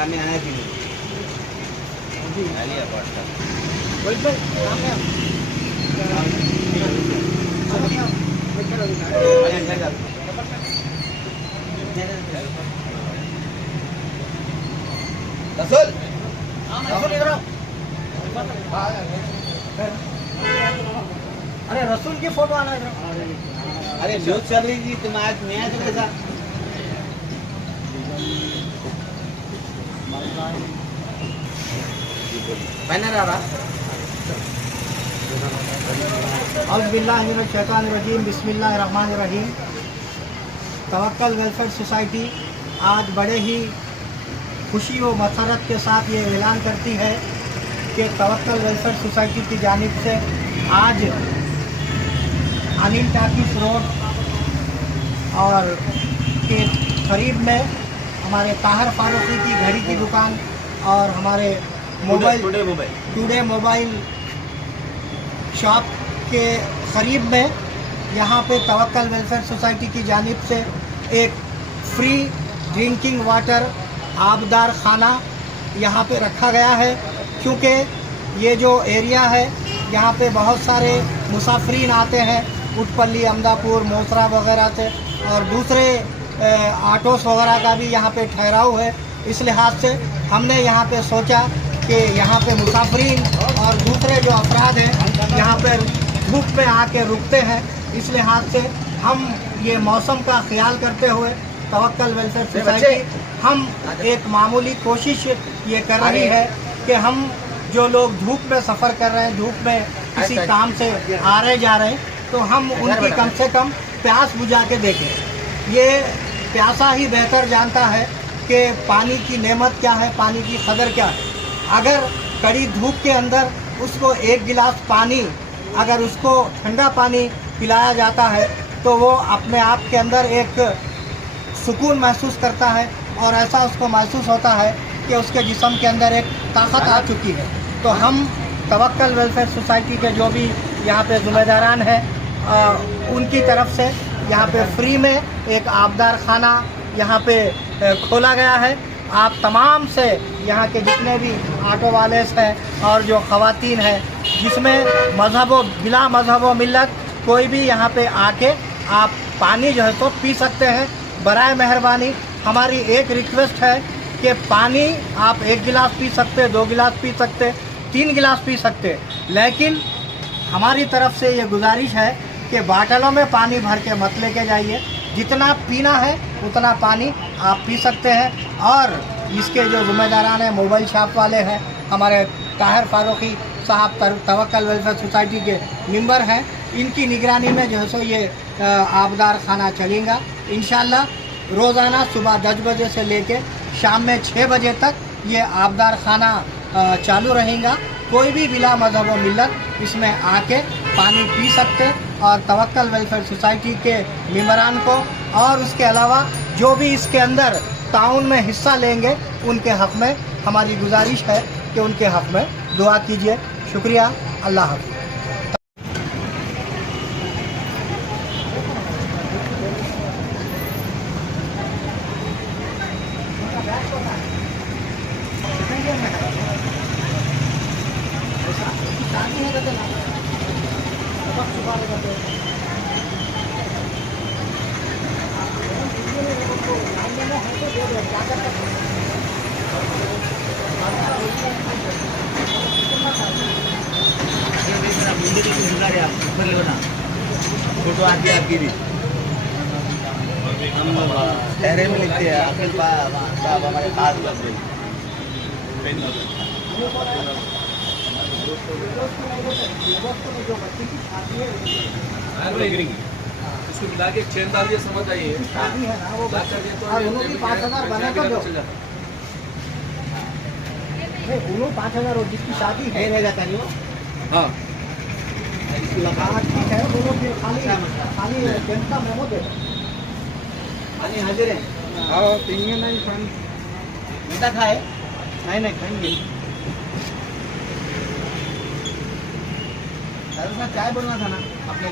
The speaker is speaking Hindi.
kami anak ini. Ali apa? बोल सामने Rasul. रसूल इधर आओ। अरे रसूल की फोटो आना इधर। अरे न्यूज चल रही थी तुम आज नया जो कैसा बैनर आ रहा औज़ुबिल्लाहिमिनश्शैतानिर्रजीम बिस्मिल्लाहिर्रहमानिर्रहीम। तवक्कल वेलफेयर सोसाइटी आज बड़े ही खुशी व मसरत के साथ ये ऐलान करती है कि तवक्कल वेलफेयर सोसाइटी की जानिब से आज अनिल टाकिस रोड और के करीब में हमारे ताहर फारूकी की घड़ी की दुकान और हमारे टुडे मोबाइल शॉप के करीब में यहाँ पे तवक्कल वेलफेयर सोसाइटी की जानिब से एक फ्री ड्रिंकिंग वाटर आबदार खाना यहाँ पे रखा गया है, क्योंकि ये जो एरिया है यहाँ पे बहुत सारे मुसाफिरीन आते हैं उटपल्ली, अमदापुर, मोसरा वगैरह से, और दूसरे ऑटोस वगैरह का भी यहाँ पे ठहराव है। इस लिहाज से हमने यहाँ पे सोचा कि यहाँ पे मुसाफिरीन और दूसरे जो अफराद हैं यहाँ पे धूप में आके रुकते हैं, इस लिहाज से हम ये मौसम का ख्याल करते हुए तवक्कल वेलफेयर सोसाइटी हम एक मामूली कोशिश ये कर रही है कि हम जो लोग धूप में सफ़र कर रहे हैं, धूप में किसी काम से आ रहे जा रहे हैं, तो हम उनकी कम से कम प्यास बुझा के देखें। ये प्यासा ही बेहतर जानता है कि पानी की नेमत क्या है, पानी की कदर क्या है। अगर कड़ी धूप के अंदर उसको एक गिलास पानी, अगर उसको ठंडा पानी पिलाया जाता है तो वो अपने आप के अंदर एक सुकून महसूस करता है और ऐसा उसको महसूस होता है कि उसके जिस्म के अंदर एक ताकत आ चुकी है। तो हम तवक्कल वेलफेयर सोसाइटी के जो भी यहाँ पे ज़िम्मेदारान हैं उनकी तरफ से यहाँ पे फ्री में एक आबदार खाना यहाँ पे खोला गया है। आप तमाम से यहाँ के जितने भी ऑटो वाले हैं और जो ख़वातीन हैं, जिसमें बिला मज़हब व मिल्लत कोई भी यहाँ पे आके आप पानी जो है तो पी सकते हैं। बराए मेहरबानी हमारी एक रिक्वेस्ट है कि पानी आप 1 गिलास पी सकते, 2 गिलास पी सकते, 3 गिलास पी सकते, लेकिन हमारी तरफ से ये गुजारिश है कि बाटलों में पानी भर के मत लेके जाइए। जितना पीना है उतना पानी आप पी सकते हैं। और इसके जो ज़िम्मेदारान हैं, मोबाइल शॉप वाले हैं, हमारे ताहर फारूकी साहब तवक्कल वेलफेयर सोसाइटी के मेंबर हैं, इनकी निगरानी में जो है सो ये आबदार खाना चलेगा। इंशाल्लाह रोज़ाना सुबह 10 बजे से लेके शाम में 6 बजे तक ये आबदार खाना चालू रहेगा। कोई भी बिला मज़हब व मिल्लत इसमें आके पानी पी सकते और तवक्कल वेलफेयर सोसाइटी के मेंबरान को और उसके अलावा जो भी इसके अंदर ताउन में हिस्सा लेंगे उनके हक़ में हमारी गुजारिश है कि उनके हक़ में दुआ कीजिए। शुक्रिया। अल्लाह हाफ़िज़। फोटो आती है आपकी भी, हम ठहरे में लिखते हैं अखिल साहब हमारे पास कर दे। इसको मिला के चेन डाल दिए, समझ आइए शादी है ना वो 5,000 बना कर दो। 5,000 हो जिसकी शादी है रहेगा कहीं वो। हाँ ठीक है, दोनों फिर खाली जनता मेमो दे दो। पानी हाजिर है। हाँ पीएंगे नहीं पानी मीठा खाए नहीं खाएंगे। चाय बनना था ना अपने